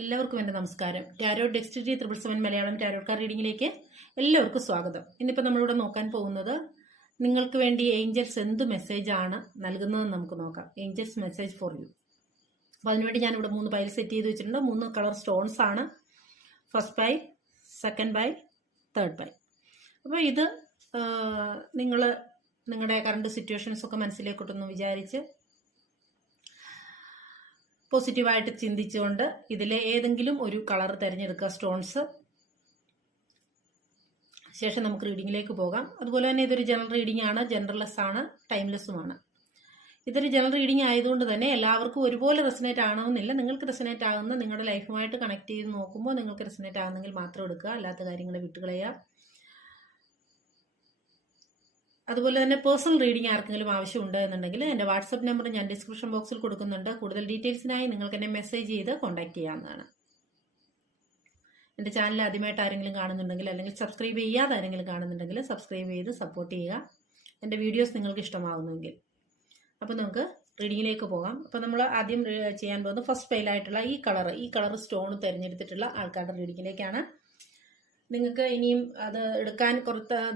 എല്ലാവർക്കും എൻ്റെ നമസ്കാരം. ടാരോ ഡെക്സ്റ്റിറ്റി 777 മലയാളം ടാരോ കാർഡ് റീഡിങ്ങിലേക്ക് എല്ലാവർക്കും സ്വാഗതം. ഇന്നിപ്പോൾ നമ്മളിവിടെ നോക്കാൻ പോകുന്നത് നിങ്ങൾക്ക് വേണ്ടി ഏഞ്ചൽസ് എന്ത് മെസ്സേജാണ് നൽകുന്നതെന്ന് നമുക്ക് നോക്കാം. Angels message for you. അപ്പോൾ അതിനുവേണ്ടി ഞാനിവിടെ 3 പൈൽ സെറ്റ് ചെയ്ത് വെച്ചിട്ടുണ്ട്. 3 കളർ സ്റ്റോൺസ് ആണ്. First pile, second pile, third pile. അപ്പോൾ ഇത് നിങ്ങൾ നിങ്ങളുടെ കറണ്ട് സിറ്റുവേഷൻസൊക്കെ മനസ്സിലേക്കൊട്ടൊന്ന് വിചാരിച്ച് പോസിറ്റീവായിട്ട് ചിന്തിച്ചുകൊണ്ട് ഇതിലെ ഏതെങ്കിലും ഒരു കളർ തിരഞ്ഞെടുക്കുക, സ്റ്റോൺസ്. ശേഷം നമുക്ക് റീഡിങ്ങിലേക്ക് പോകാം. അതുപോലെ തന്നെ ഇതൊരു ജനറൽ റീഡിംഗ് ആണ്, ജനറൽലെസ് ആണ്, ടൈംലെസ്സുമാണ്. ഇതൊരു ജനറൽ റീഡിംഗ് ആയതുകൊണ്ട് തന്നെ എല്ലാവർക്കും ഒരുപോലെ റെസനേറ്റ് ആകണമെന്നില്ല. നിങ്ങൾക്ക് റെസനേറ്റ് ആകുന്ന നിങ്ങളുടെ ലൈഫുമായിട്ട് കണക്ട് ചെയ്ത് നോക്കുമ്പോൾ നിങ്ങൾക്ക് റെസനേറ്റ് ആകുന്നെങ്കിൽ മാത്രം എടുക്കുക, അല്ലാത്ത കാര്യങ്ങളെ വിട്ടുകളയുക. അതുപോലെ തന്നെ പേഴ്സണൽ റീഡിംഗ് ആർക്കെങ്കിലും ആവശ്യമുണ്ട് എന്നുണ്ടെങ്കിൽ എൻ്റെ വാട്സപ്പ് നമ്പർ ഞാൻ ഡിസ്ക്രിപ്ഷൻ ബോക്സിൽ കൊടുക്കുന്നുണ്ട്. കൂടുതൽ ഡീറ്റെയിൽസിനായി നിങ്ങൾക്ക് എന്നെ മെസ്സേജ് ചെയ്ത് കോൺടാക്ട് ചെയ്യാവുന്നതാണ്. എൻ്റെ ചാനൽ ആദ്യമായിട്ട് ആരെങ്കിലും കാണുന്നുണ്ടെങ്കിൽ അല്ലെങ്കിൽ സബ്സ്ക്രൈബ് ചെയ്യാതെ ആരെങ്കിലും കാണുന്നുണ്ടെങ്കിൽ സബ്സ്ക്രൈബ് ചെയ്ത് സപ്പോർട്ട് ചെയ്യുക, എൻ്റെ വീഡിയോസ് നിങ്ങൾക്ക് ഇഷ്ടമാകുമെങ്കിൽ. അപ്പോൾ നമുക്ക് റീഡിങ്ങിലേക്ക് പോകാം. അപ്പോൾ നമ്മൾ ആദ്യം ചെയ്യാൻ പോകുന്നത് ഫസ്റ്റ് പൈലായിട്ടുള്ള ഈ കളർ സ്റ്റോൺ തിരഞ്ഞെടുത്തിട്ടുള്ള ആൾക്കാരുടെ റീഡിങ്ങിലേക്കാണ്. നിങ്ങൾക്ക് ഇനിയും അത്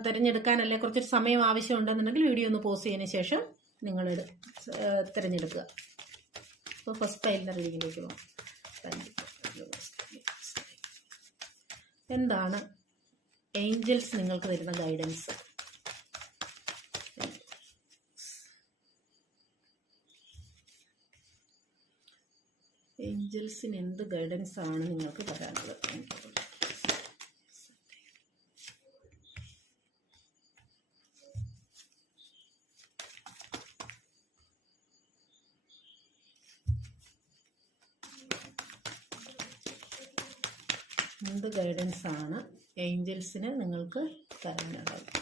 തിരഞ്ഞെടുക്കാൻ അല്ലെങ്കിൽ കുറച്ചൊരു സമയം ആവശ്യമുണ്ടെന്നുണ്ടെങ്കിൽ വീഡിയോ ഒന്ന് പോസ് ചെയ്തതിന് ശേഷം നിങ്ങൾ തിരഞ്ഞെടുക്കുക. അപ്പോൾ ഫസ്റ്റ് പൈലിൻ്റെ റീഡിങ്ങിലേക്ക് പോകാം. എന്താണ് ഏഞ്ചൽസ് നിങ്ങൾക്ക് തരുന്ന ഗൈഡൻസ്? ഏഞ്ചൽസിന് എന്ത് ഗൈഡൻസ് ആണ് നിങ്ങൾക്ക് തരാനുള്ളത്? എന്ത് ഗൈഡൻസ് ആണ് ഏഞ്ചൽസിന് നിങ്ങൾക്ക് തരാനുള്ളത്?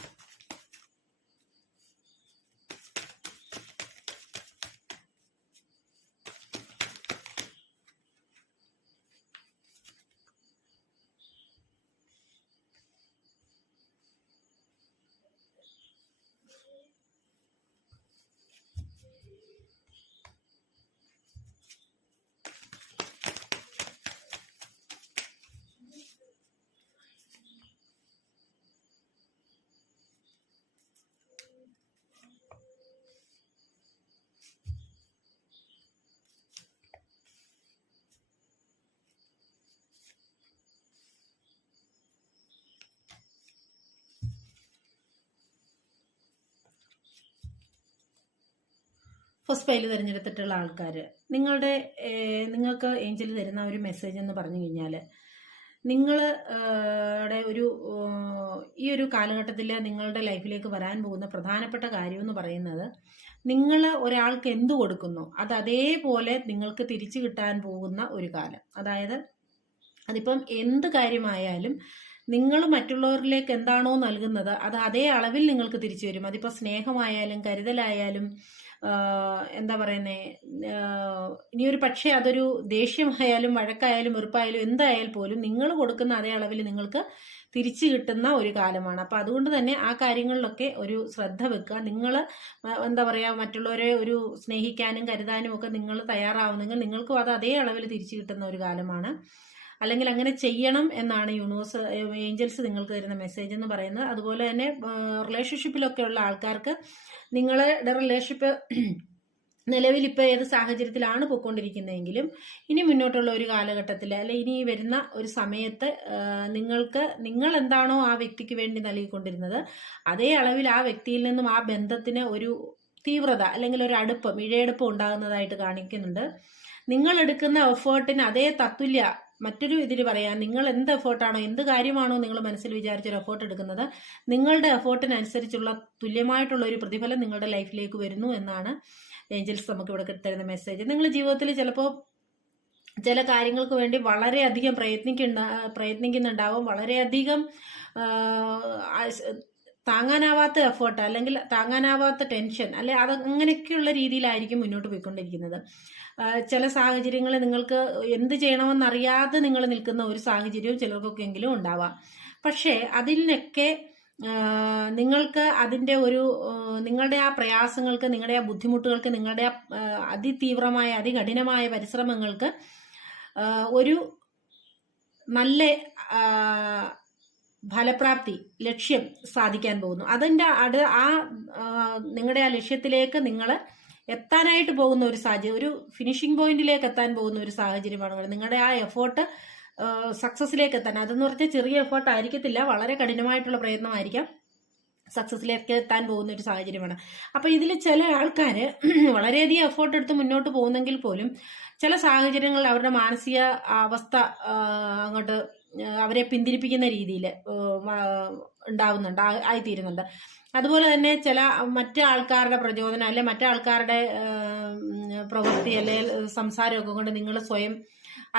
ഫസ്റ്റ് പൈല് തിരഞ്ഞെടുത്തിട്ടുള്ള ആൾക്കാർ, നിങ്ങൾക്ക് ഏഞ്ചൽ തരുന്ന ഒരു മെസ്സേജ് എന്ന് പറഞ്ഞു കഴിഞ്ഞാൽ, നിങ്ങളുടെ ഈ ഒരു കാലഘട്ടത്തിൽ നിങ്ങളുടെ ലൈഫിലേക്ക് വരാൻ പോകുന്ന പ്രധാനപ്പെട്ട കാര്യം എന്ന് പറയുന്നത്, നിങ്ങൾ ഒരാൾക്ക് എന്ത് കൊടുക്കുന്നു അത് അതേപോലെ നിങ്ങൾക്ക് തിരിച്ചു കിട്ടാൻ പോകുന്ന ഒരു കാലം. അതായത് അതിപ്പം എന്ത് കാര്യമായാലും നിങ്ങൾ മറ്റുള്ളവരിലേക്ക് എന്താണോ നൽകുന്നത് അത് അതേ അളവിൽ നിങ്ങൾക്ക് തിരിച്ചു വരും. അതിപ്പോൾ സ്നേഹമായാലും കരുതലായാലും എന്താ പറയുന്നേ, ഇനിയൊരു പക്ഷേ അതൊരു ദേഷ്യമായാലും വഴക്കായാലും വെറുപ്പായാലും എന്തായാലും പോലും നിങ്ങൾ കൊടുക്കുന്ന അതേ അളവിൽ നിങ്ങൾക്ക് തിരിച്ചു കിട്ടുന്ന ഒരു കാലമാണ്. അപ്പം അതുകൊണ്ട് തന്നെ ആ കാര്യങ്ങളിലൊക്കെ ഒരു ശ്രദ്ധ വെക്കുക. നിങ്ങൾ എന്താ പറയുക, മറ്റുള്ളവരെ ഒരു സ്നേഹിക്കാനും കരുതാനും ഒക്കെ നിങ്ങൾ തയ്യാറാവുന്നെങ്കിൽ നിങ്ങൾക്കും അത് അതേ അളവിൽ തിരിച്ചു കിട്ടുന്ന ഒരു കാലമാണ്. അല്ലെങ്കിൽ അങ്ങനെ ചെയ്യണം എന്നാണ് യൂണിവേഴ്സ്, ഏഞ്ചൽസ് നിങ്ങൾക്ക് തരുന്ന മെസ്സേജ് എന്ന് പറയുന്നത്. അതുപോലെ തന്നെ റിലേഷൻഷിപ്പിലൊക്കെ ഉള്ള ആൾക്കാർക്ക് നിങ്ങളുടെ റിലേഷൻഷിപ്പ് നിലവിൽ ഇപ്പോൾ ഏത് സാഹചര്യത്തിലാണ് പോയിക്കൊണ്ടിരിക്കുന്നതെങ്കിലും ഇനി മുന്നോട്ടുള്ള ഒരു കാലഘട്ടത്തിൽ അല്ലെ ഇനി വരുന്ന ഒരു സമയത്ത് നിങ്ങൾ എന്താണോ ആ വ്യക്തിക്ക് വേണ്ടി നൽകിക്കൊണ്ടിരുന്നത് അതേ അളവിൽ ആ വ്യക്തിയിൽ നിന്നും ആ ബന്ധത്തിന് ഒരു തീവ്രത അല്ലെങ്കിൽ ഒരു അടുപ്പം, ഇഴയെടുപ്പം ഉണ്ടാകുന്നതായിട്ട് കാണിക്കുന്നുണ്ട്. നിങ്ങൾ എടുക്കുന്ന എഫേർട്ടിന് അതേ തത്തുല്യ മറ്റൊരു ഇതിൽ പറയാം, നിങ്ങൾ എന്ത് എഫേർട്ടാണോ എന്ത് കാര്യമാണോ നിങ്ങൾ മനസ്സിൽ വിചാരിച്ചൊരു എഫേർട്ട് എടുക്കുന്നത്, നിങ്ങളുടെ എഫേർട്ടിനനുസരിച്ചുള്ള തുല്യമായിട്ടുള്ള ഒരു പ്രതിഫലം നിങ്ങളുടെ ലൈഫിലേക്ക് വരുന്നു എന്നാണ് ഏഞ്ചൽസ് നമുക്ക് ഇവിടെ തരുന്ന മെസ്സേജ്. നിങ്ങൾ ജീവിതത്തിൽ ചിലപ്പോൾ ചില കാര്യങ്ങൾക്ക് വേണ്ടി വളരെയധികം പ്രയത്നിക്കുന്നുണ്ടാവും, വളരെയധികം താങ്ങാനാവാത്ത എഫേർട്ട് അല്ലെങ്കിൽ താങ്ങാനാവാത്ത ടെൻഷൻ അല്ലെ അത് അങ്ങനെയൊക്കെയുള്ള രീതിയിലായിരിക്കും മുന്നോട്ട് പോയിക്കൊണ്ടിരിക്കുന്നത്. ചില സാഹചര്യങ്ങളിൽ നിങ്ങൾക്ക് എന്ത് ചെയ്യണമെന്നറിയാതെ നിങ്ങൾ നിൽക്കുന്ന ഒരു സാഹചര്യവും ചിലർക്കൊക്കെങ്കിലും ഉണ്ടാവാം. പക്ഷേ അതിനൊക്കെ നിങ്ങൾക്ക് അതിൻ്റെ ഒരു നിങ്ങളുടെ ആ പ്രയാസങ്ങൾക്ക്, നിങ്ങളുടെ ആ ബുദ്ധിമുട്ടുകൾക്ക്, നിങ്ങളുടെ ആ അതിതീവ്രമായ അതികഠിനമായ പരിശ്രമങ്ങൾക്ക് ഒരു നല്ല ആ, ഫലപ്രാപ്തി, ലക്ഷ്യം സാധിക്കാൻ പോകുന്നു. അതിൻ്റെ നിങ്ങളുടെ ആ ലക്ഷ്യത്തിലേക്ക് നിങ്ങൾ എത്താനായിട്ട് പോകുന്ന ഒരു സാഹചര്യം, ഒരു ഫിനിഷിംഗ് പോയിന്റിലേക്ക് എത്താൻ പോകുന്ന ഒരു സാഹചര്യമാണ്. നിങ്ങളുടെ ആ എഫേർട്ട് സക്സസിലേക്ക് എത്താൻ, അതെന്ന് പറഞ്ഞാൽ ചെറിയ എഫേർട്ട് ആയിരിക്കത്തില്ല, വളരെ കഠിനമായിട്ടുള്ള പ്രയത്നമായിരിക്കാം സക്സസിലേക്ക് എത്താൻ പോകുന്ന ഒരു സാഹചര്യമാണ്. അപ്പൊ ഇതിൽ ചില ആൾക്കാർ വളരെയധികം എഫേർട്ട് എടുത്ത് മുന്നോട്ട് പോകുന്നെങ്കിൽ പോലും ചില സാഹചര്യങ്ങളിൽ അവരുടെ മാനസിക അവസ്ഥ അങ്ങോട്ട് അവരെ പിന്തിരിപ്പിക്കുന്ന രീതിയിൽ ഉണ്ടാവുന്നുണ്ട്, ആയിത്തീരുന്നുണ്ട്. അതുപോലെ തന്നെ ചില മറ്റു ആൾക്കാരുടെ പ്രചോദനം അല്ലെ മറ്റു ആൾക്കാരുടെ പ്രവൃത്തി അല്ലെ സംസാരമൊക്കെ കൊണ്ട് നിങ്ങൾ സ്വയം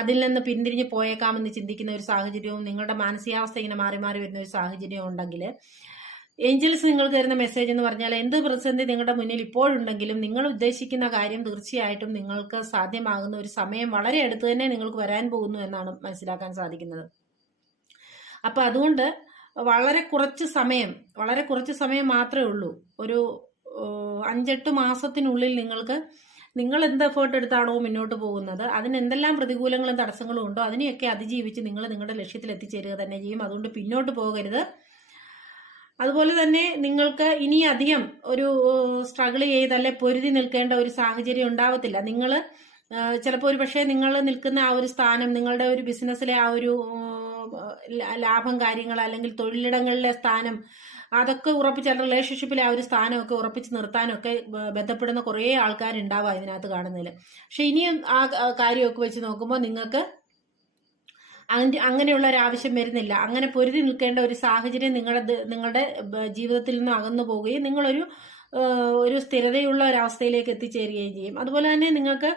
അതിൽ നിന്ന് പിന്തിരിഞ്ഞ് പോയേക്കാമെന്ന് ചിന്തിക്കുന്ന ഒരു സാഹചര്യവും നിങ്ങളുടെ മാനസികാവസ്ഥ ഇങ്ങനെ മാറി മാറി വരുന്ന ഒരു സാഹചര്യം ഉണ്ടെങ്കിൽ ഏഞ്ചൽസ് നിങ്ങൾക്ക് തരുന്ന മെസ്സേജ് എന്ന് പറഞ്ഞാൽ എന്ത് പ്രതിസന്ധി നിങ്ങളുടെ മുന്നിൽ ഇപ്പോഴുണ്ടെങ്കിലും നിങ്ങൾ ഉദ്ദേശിക്കുന്ന കാര്യം തീർച്ചയായിട്ടും നിങ്ങൾക്ക് സാധ്യമാകുന്ന ഒരു സമയം വളരെ അടുത്ത് തന്നെ നിങ്ങൾക്ക് വരാൻ പോകുന്നു എന്നാണ് മനസ്സിലാക്കാൻ സാധിക്കുന്നത്. അപ്പൊ അതുകൊണ്ട് വളരെ കുറച്ച് സമയം മാത്രമേ ഉള്ളൂ. ഒരു 5-8 മാസത്തിനുള്ളിൽ നിങ്ങൾ എന്ത് എഫേർട്ട് എടുത്താണോ മുന്നോട്ട് പോകുന്നത്, അതിന് എന്തെല്ലാം പ്രതികൂലങ്ങളും തടസ്സങ്ങളും ഉണ്ടോ അതിനെയൊക്കെ അതിജീവിച്ച് നിങ്ങൾ നിങ്ങളുടെ ലക്ഷ്യത്തിൽ എത്തിച്ചേരുക തന്നെ ചെയ്യും. അതുകൊണ്ട് പിന്നോട്ട് പോകരുത്. അതുപോലെ തന്നെ നിങ്ങൾക്ക് ഇനി അധികം ഒരു സ്ട്രഗിൾ ചെയ്തല്ലേ പൊരുതി നിൽക്കേണ്ട ഒരു സാഹചര്യം ഉണ്ടാവത്തില്ല. നിങ്ങൾ ചിലപ്പോൾ ഒരു പക്ഷേ നിങ്ങൾ നിൽക്കുന്ന ആ ഒരു സ്ഥാനം, നിങ്ങളുടെ ഒരു ബിസിനസ്സിലെ ആ ഒരു ലാഭം കാര്യങ്ങൾ അല്ലെങ്കിൽ തൊഴിലിടങ്ങളിലെ സ്ഥാനം, അതൊക്കെ ഉറപ്പിച്ച് റിലേഷൻഷിപ്പിലെ ആ ഒരു സ്ഥാനമൊക്കെ ഉറപ്പിച്ച് നിർത്താനൊക്കെ ബന്ധപ്പെടുന്ന കുറേ ആൾക്കാരുണ്ടാവാം ഇതിനകത്ത് കാണുന്നതിൽ. പക്ഷെ ഇനിയും ആ കാര്യമൊക്കെ വെച്ച് നോക്കുമ്പോൾ നിങ്ങൾക്ക് അങ്ങനെയുള്ള ഒരു ആവശ്യം വരുന്നില്ല. അങ്ങനെ പൊരുതി നിൽക്കേണ്ട ഒരു സാഹചര്യം നിങ്ങളുടെ ജീവിതത്തിൽ നിന്ന് അകന്നു പോവുകയും നിങ്ങളൊരു സ്ഥിരതയുള്ള ഒരവസ്ഥയിലേക്ക് എത്തിച്ചേരുകയും ചെയ്യും. അതുപോലെ തന്നെ നിങ്ങൾക്ക്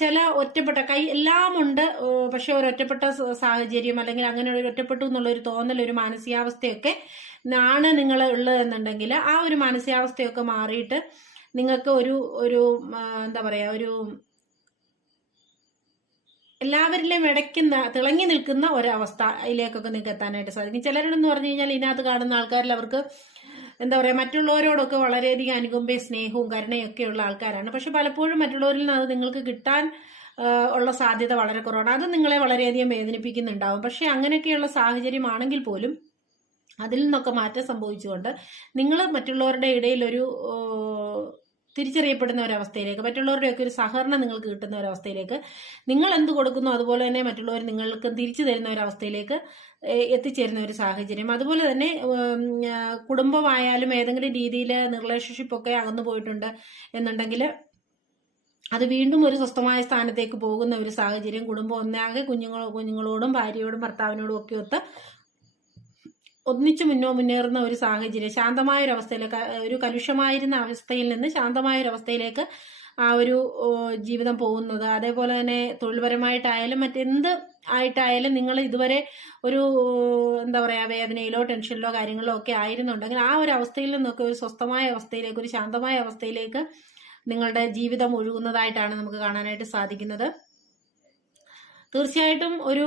ചില ഒറ്റപ്പെട്ട എല്ലാം ഉണ്ട്, പക്ഷെ ഒരു ഒറ്റപ്പെട്ട സാഹചര്യം അല്ലെങ്കിൽ അങ്ങനെ ഒരു ഒറ്റപ്പെട്ടു എന്നുള്ള ഒരു തോന്നൽ, ഒരു മാനസികാവസ്ഥയൊക്കെ ആണ് നിങ്ങൾ ഉള്ളതെന്നുണ്ടെങ്കിൽ ആ ഒരു മാനസികാവസ്ഥയൊക്കെ മാറിയിട്ട് നിങ്ങൾക്ക് ഒരു എന്താ പറയാ, ഒരു എല്ലാവരിലും തിളങ്ങി നിൽക്കുന്ന ഒരവസ്ഥയിലേക്കൊക്കെ നിങ്ങൾക്ക് എത്താനായിട്ട് സാധിക്കും. ചിലരെന്ന് പറഞ്ഞു കഴിഞ്ഞാൽ ഇതിനകത്ത് കാണുന്ന ആൾക്കാരിൽ അവർക്ക് എന്താ പറയുക, മറ്റുള്ളവരോടൊക്കെ വളരെയധികം അനുകമ്പയും സ്നേഹവും കരുണയൊക്കെ ഉള്ള ആൾക്കാരാണ്. പക്ഷെ പലപ്പോഴും മറ്റുള്ളവരിൽ നിന്ന് അത് നിങ്ങൾക്ക് കിട്ടാൻ ഉള്ള സാധ്യത വളരെ കുറവാണ്. അത് നിങ്ങളെ വളരെയധികം വേദനിപ്പിക്കുന്നുണ്ടാവും. പക്ഷെ അങ്ങനെയൊക്കെയുള്ള സാഹചര്യമാണെങ്കിൽ പോലും അതിൽ നിന്നൊക്കെ മാറ്റം സംഭവിച്ചുകൊണ്ട് നിങ്ങൾ മറ്റുള്ളവരുടെ ഇടയിൽ ഒരു തിരിച്ചറിയപ്പെടുന്ന ഒരവസ്ഥയിലേക്ക്, മറ്റുള്ളവരുടെയൊക്കെ ഒരു സഹകരണം നിങ്ങൾക്ക് കിട്ടുന്ന ഒരവസ്ഥയിലേക്ക്, നിങ്ങൾ എന്ത് കൊടുക്കുന്നു അതുപോലെ തന്നെ മറ്റുള്ളവർ നിങ്ങൾക്ക് തിരിച്ചു തരുന്ന ഒരവസ്ഥയിലേക്ക് എത്തിച്ചേരുന്ന ഒരു സാഹചര്യം. അതുപോലെ തന്നെ കുടുംബമായാലും ഏതെങ്കിലും രീതിയിൽ റിലേഷൻഷിപ്പൊക്കെ അകന്നു പോയിട്ടുണ്ട് എന്നുണ്ടെങ്കിൽ അത് വീണ്ടും ഒരു സ്വസ്ഥമായ സ്ഥാനത്തേക്ക് പോകുന്ന ഒരു സാഹചര്യം, കുടുംബം ഒന്നാകെ കുഞ്ഞുങ്ങളോടും ഭാര്യയോടും ഭർത്താവിനോടും ഒക്കെ ഒന്നിച്ചു മുന്നേറുന്ന ഒരു സാഹചര്യം, ശാന്തമായ ഒരു അവസ്ഥയിലേക്ക്, ഒരു കലുഷമായിരുന്ന അവസ്ഥയിൽ നിന്ന് ശാന്തമായ ഒരു അവസ്ഥയിലേക്ക് ആ ഒരു ജീവിതം പോകുന്നത്. അതേപോലെ തന്നെ തൊഴിൽപരമായിട്ടായാലും മറ്റെന്ത് ആയിട്ടായാലും നിങ്ങൾ ഇതുവരെ ഒരു എന്താ പറയാ വേദനയിലോ ടെൻഷനിലോ കാര്യങ്ങളിലോ ഒക്കെ ആയിരുന്നുണ്ടെങ്കിൽ ആ ഒരു അവസ്ഥയിൽ നിന്നൊക്കെ ഒരു സ്വസ്ഥമായ അവസ്ഥയിലേക്ക്, ഒരു ശാന്തമായ അവസ്ഥയിലേക്ക് നിങ്ങളുടെ ജീവിതം ഒഴുകുന്നതായിട്ടാണ് നമുക്ക് കാണാനായിട്ട് സാധിക്കുന്നത്. തീർച്ചയായിട്ടും ഒരു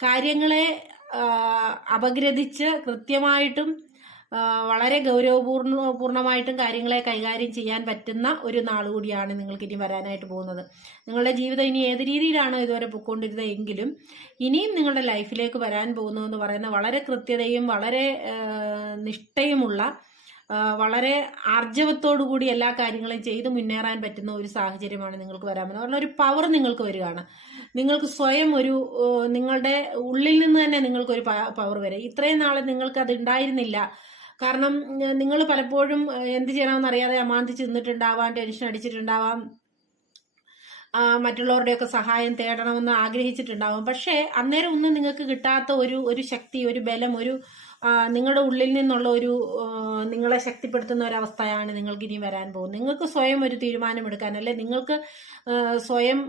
കാര്യങ്ങളെ അപഗ്രഥിച്ച് കൃത്യമായിട്ടും വളരെ ഗൗരവപൂർണമായിട്ടും കാര്യങ്ങളെ കൈകാര്യം ചെയ്യാൻ പറ്റുന്ന ഒരു നാൾ കൂടിയാണ് നിങ്ങൾക്ക് ഇനി വരാനായിട്ട് പോകുന്നത്. നിങ്ങളുടെ ജീവിതം ഇനി ഏത് രീതിയിലാണോ ഇതുവരെ പൊയ്ക്കൊണ്ടിരുന്നത് എങ്കിലും ഇനിയും നിങ്ങളുടെ ലൈഫിലേക്ക് വരാൻ പോകുന്നു എന്ന് പറയുന്ന വളരെ കൃത്യതയും വളരെ നിഷ്ഠയുമുള്ള, വളരെ ആർജവത്തോടു കൂടി എല്ലാ കാര്യങ്ങളും ചെയ്ത് മുന്നേറാൻ പറ്റുന്ന ഒരു സാഹചര്യമാണ് നിങ്ങൾക്ക് വരാൻ പോകുന്നത്. കാരണം ഒരു പവർ നിങ്ങൾക്ക് വരികയാണ്. നിങ്ങൾക്ക് സ്വയം നിങ്ങളുടെ ഉള്ളിൽ നിന്ന് തന്നെ നിങ്ങൾക്കൊരു പവർ വരും. ഇത്രയും നാളെ നിങ്ങൾക്ക് അത് ഉണ്ടായിരുന്നില്ല. കാരണം നിങ്ങൾ പലപ്പോഴും എന്ത് ചെയ്യണമെന്ന് അറിയാതെ അമാന്തിച്ച് നിന്നിട്ടുണ്ടാവാം, ടെൻഷൻ അടിച്ചിട്ടുണ്ടാവാം, മറ്റുള്ളവരുടെയൊക്കെ സഹായം തേടണമെന്ന് ആഗ്രഹിച്ചിട്ടുണ്ടാവും. പക്ഷേ അന്നേരം ഒന്നും നിങ്ങൾക്ക് കിട്ടാത്ത ഒരു ശക്തി, ഒരു ബലം, നിങ്ങളുടെ ഉള്ളിൽ നിന്നുള്ള നിങ്ങളെ ശക്തിപ്പെടുത്തുന്ന ഒരവസ്ഥയാണ് നിങ്ങൾക്ക് ഇനി വരാൻ പോകുന്നത്. നിങ്ങൾക്ക് സ്വയം ഒരു തീരുമാനമെടുക്കാൻ, അല്ലെ നിങ്ങൾക്ക് സ്വയം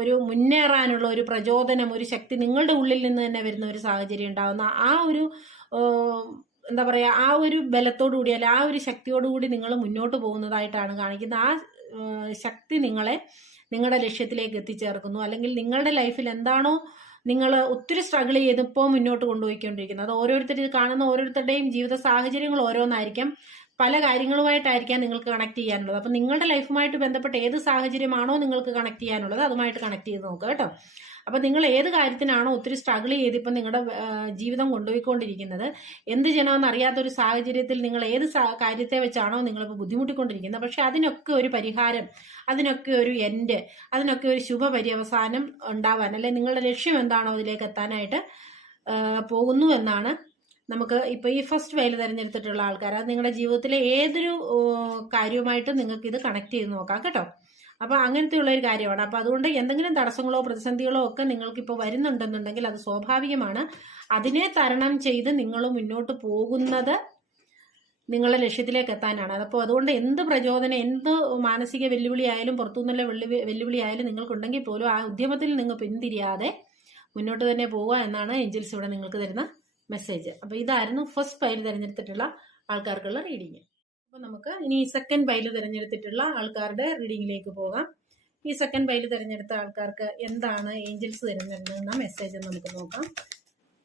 ഒരു മുന്നേറാനുള്ള ഒരു പ്രചോദനം, ഒരു ശക്തി നിങ്ങളുടെ ഉള്ളിൽ നിന്ന് തന്നെ വരുന്ന ഒരു സാഹചര്യം ഉണ്ടാകുന്ന ആ ഒരു എന്താ പറയാ, ആ ഒരു ബലത്തോടുകൂടി അല്ലെ ആ ഒരു ശക്തിയോടുകൂടി നിങ്ങൾ മുന്നോട്ട് പോകുന്നതായിട്ടാണ് കാണിക്കുന്നത്. ആ ശക്തി നിങ്ങളെ നിങ്ങളുടെ ലക്ഷ്യത്തിലേക്ക് എത്തിച്ചേർക്കുന്നു. അല്ലെങ്കിൽ നിങ്ങളുടെ ലൈഫിൽ എന്താണോ നിങ്ങൾ ഒത്തിരി സ്ട്രഗിൾ ചെയ്ത് ഇപ്പോൾ മുന്നോട്ട് കൊണ്ടുപോയിക്കൊണ്ടിരിക്കുന്നത്, അത് ഓരോരുത്തർ കാണുന്ന ഓരോരുത്തരുടെയും ജീവിത സാഹചര്യങ്ങൾ ഓരോന്നായിരിക്കും. പല കാര്യങ്ങളുമായിട്ടായിരിക്കാം നിങ്ങൾക്ക് കണക്ട് ചെയ്യാനുള്ളത്. അപ്പം നിങ്ങളുടെ ലൈഫുമായിട്ട് ബന്ധപ്പെട്ട ഏത് സാഹചര്യമാണോ നിങ്ങൾക്ക് കണക്ട് ചെയ്യാനുള്ളത് അതുമായിട്ട് കണക്ട് ചെയ്ത് നോക്കുക കേട്ടോ. അപ്പം നിങ്ങൾ ഏത് കാര്യത്തിനാണോ ഒത്തിരി സ്ട്രഗിൾ ചെയ്ത് ഇപ്പം നിങ്ങളുടെ ജീവിതം കൊണ്ടുപോയിക്കൊണ്ടിരിക്കുന്നത്, എന്ത് ചെയ്യണമെന്ന് അറിയാത്തൊരു സാഹചര്യത്തിൽ നിങ്ങൾ ഏത് കാര്യത്തെ വെച്ചാണോ നിങ്ങളിപ്പോൾ ബുദ്ധിമുട്ടിക്കൊണ്ടിരിക്കുന്നത്, പക്ഷെ അതിനൊക്കെ ഒരു പരിഹാരം, അതിനൊക്കെ ഒരു എൻഡ്, അതിനൊക്കെ ഒരു ശുഭപര്യവസാനം ഉണ്ടാവാൻ, അല്ലെ നിങ്ങളുടെ ലക്ഷ്യം എന്താണോ അതിലേക്ക് എത്താനായിട്ട് പോകുന്നു എന്നാണ് നമുക്ക് ഇപ്പോൾ ഈ ഫസ്റ്റ് ഫയൽ തിരഞ്ഞെടുത്തിട്ടുള്ള ആൾക്കാർ. അത് നിങ്ങളുടെ ജീവിതത്തിലെ ഏതൊരു കാര്യവുമായിട്ടും നിങ്ങൾക്ക് ഇത് കണക്ട് ചെയ്ത് നോക്കാം കേട്ടോ. അപ്പോൾ അങ്ങനത്തെ ഉള്ള ഒരു കാര്യമാണ്. അപ്പോൾ അതുകൊണ്ട് എന്തെങ്കിലും തടസ്സങ്ങളോ പ്രതിസന്ധികളോ ഒക്കെ നിങ്ങൾക്കിപ്പോൾ വരുന്നുണ്ടെന്നുണ്ടെങ്കിൽ അത് സ്വാഭാവികമാണ്. അതിനെ തരണം ചെയ്ത് നിങ്ങൾ മുന്നോട്ട് പോകുന്നത് നിങ്ങളുടെ ലക്ഷ്യത്തിലേക്ക് എത്താനാണ്. അപ്പോൾ അതുകൊണ്ട് എന്ത് പ്രചോദനം, എന്ത് മാനസിക വെല്ലുവിളി ആയാലും പുറത്തുനിന്നുള്ള വെല്ലുവിളി ആയാലും നിങ്ങൾക്കുണ്ടെങ്കിൽ പോലും ആ ഉദ്യമത്തിൽ നിങ്ങൾ പിന്തിരിയാതെ മുന്നോട്ട് തന്നെ പോവുക എന്നാണ് ഏഞ്ചൽസ് ഇവിടെ നിങ്ങൾക്ക് തരുന്ന മെസ്സേജ്. അപ്പോൾ ഇതായിരുന്നു ഫസ്റ്റ് പൈൽ തിരഞ്ഞെടുത്തിട്ടുള്ള ആൾക്കാർക്കുള്ള റീഡിങ്. അപ്പോൾ നമുക്ക് ഇനി സെക്കൻഡ് പൈൽ തിരഞ്ഞെടുത്തിട്ടുള്ള ആൾക്കാരുടെ റീഡിങ്ങിലേക്ക് പോകാം. ഈ സെക്കൻഡ് പൈൽ തിരഞ്ഞെടുത്ത ആൾക്കാർക്ക് എന്താണ് ഏഞ്ചൽസ് തരുന്നതെന്ന മെസ്സേജ് നമുക്ക് നോക്കാം.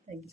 Thank you.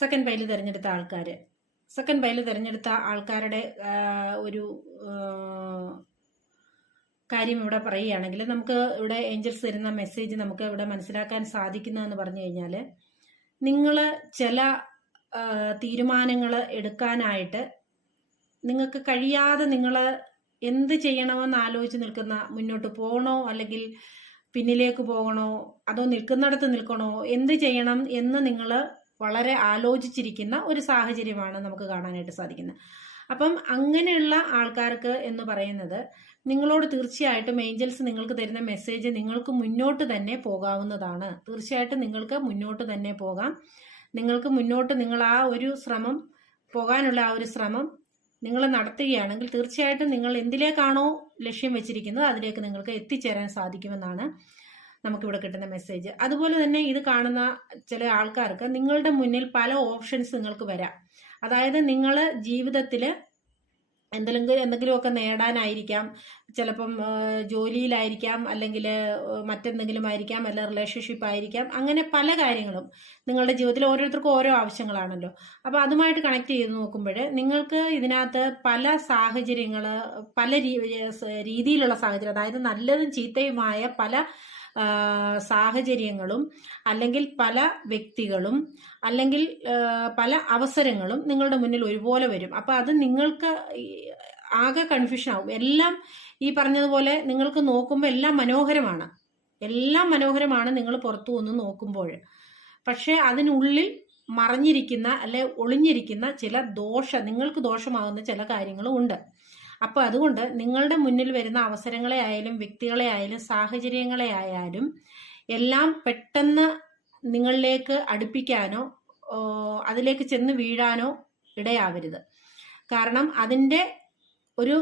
സെക്കൻഡ് പൈൽ തിരഞ്ഞെടുത്ത ആൾക്കാരുടെ ഒരു കാര്യം ഇവിടെ പറയുകയാണെങ്കിൽ, നമുക്ക് ഇവിടെ ഏഞ്ചൽസ് തരുന്ന മെസ്സേജ് നമുക്ക് ഇവിടെ മനസ്സിലാക്കാൻ സാധിക്കുന്നതെന്ന് പറഞ്ഞു കഴിഞ്ഞാൽ, നിങ്ങൾ ചില തീരുമാനങ്ങൾ എടുക്കാനായിട്ട് നിങ്ങൾക്ക് കഴിയാതെ നിങ്ങൾ എന്ത് ചെയ്യണമെന്ന് ആലോചിച്ച് നിൽക്കുന്ന, മുന്നോട്ട് പോകണോ അല്ലെങ്കിൽ പിന്നിലേക്ക് പോകണോ അതോ നിൽക്കുന്നിടത്ത് നിൽക്കണോ, എന്ത് ചെയ്യണം എന്ന് നിങ്ങൾ വളരെ ആലോചിച്ചിരിക്കുന്ന ഒരു സാഹചര്യമാണ് നമുക്ക് കാണാനായിട്ട് സാധിക്കുന്നത്. അപ്പം അങ്ങനെയുള്ള ആൾക്കാർക്ക് എന്ന് പറയുന്നത്, നിങ്ങളോട് തീർച്ചയായിട്ടും ഏഞ്ചൽസ് നിങ്ങൾക്ക് തരുന്ന മെസ്സേജ് നിങ്ങൾക്ക് മുന്നോട്ട് തന്നെ പോകാവുന്നതാണ്. തീർച്ചയായിട്ടും നിങ്ങൾക്ക് മുന്നോട്ട് തന്നെ പോകാം. നിങ്ങൾക്ക് മുന്നോട്ട് നിങ്ങൾ ആ ഒരു ശ്രമം, പോകാനുള്ള ആ ഒരു ശ്രമം നിങ്ങൾ നടത്തുകയാണെങ്കിൽ തീർച്ചയായിട്ടും നിങ്ങൾ എന്തിലേക്കാണോ ലക്ഷ്യം വെച്ചിരിക്കുന്നത് അതിലേക്ക് നിങ്ങൾക്ക് എത്തിച്ചേരാൻ സാധിക്കുമെന്നാണ് നമുക്കിവിടെ കിട്ടുന്ന മെസ്സേജ്. അതുപോലെ തന്നെ ഇത് കാണുന്ന ചില ആൾക്കാർക്ക് നിങ്ങളുടെ മുന്നിൽ പല ഓപ്ഷൻസ് നിങ്ങൾക്ക് വരാം. അതായത് നിങ്ങൾ ജീവിതത്തിൽ എന്തെങ്കിലുമൊക്കെ നേടാനായിരിക്കാം, ചിലപ്പം ജോലിയിലായിരിക്കാം, അല്ലെങ്കിൽ മറ്റെന്തെങ്കിലും ആയിരിക്കാം, അല്ല റിലേഷൻഷിപ്പ് ആയിരിക്കാം. അങ്ങനെ പല കാര്യങ്ങളും നിങ്ങളുടെ ജീവിതത്തിൽ ഓരോരുത്തർക്കും ഓരോ ആവശ്യങ്ങളാണല്ലോ. അപ്പോൾ അതുമായിട്ട് കണക്ട് ചെയ്ത് നോക്കുമ്പോൾ നിങ്ങൾക്ക് ഇതിനകത്ത് പല സാഹചര്യങ്ങൾ, പല രീതിയിലുള്ള സാഹചര്യം, അതായത് നല്ലതും ചീത്തയുമായ പല സാഹചര്യങ്ങളും അല്ലെങ്കിൽ പല വ്യക്തികളും അല്ലെങ്കിൽ പല അവസരങ്ങളും നിങ്ങളുടെ മുന്നിൽ ഒരുപോലെ വരും. അപ്പോൾ അത് നിങ്ങൾക്ക് ആകെ കൺഫ്യൂഷൻ ആവും. എല്ലാം ഈ പറഞ്ഞതുപോലെ നിങ്ങൾക്ക് നോക്കുമ്പോൾ എല്ലാം മനോഹരമാണ് നിങ്ങൾ പുറത്തു വന്ന് നോക്കുമ്പോൾ. പക്ഷേ അതിനുള്ളിൽ മറഞ്ഞിരിക്കുന്ന അല്ലെ ഒളിഞ്ഞിരിക്കുന്ന ചില നിങ്ങൾക്ക് ദോഷമാകുന്ന ചില കാര്യങ്ങളും ഉണ്ട്. അപ്പോൾ അതുകൊണ്ട് നിങ്ങളുടെ മുന്നിൽ വരുന്ന അവസരങ്ങളെ ആയാലും വ്യക്തികളെ ആയാലും സാഹചര്യങ്ങളെ ആയാലും എല്ലാം പെട്ടെന്ന് നിങ്ങളിലേക്ക് അടുപ്പിക്കാനോ അതിലേക്ക് ചെന്ന് വീഴാനോ ഇടയാവരുത്. കാരണം അതിൻ്റെ ഒരു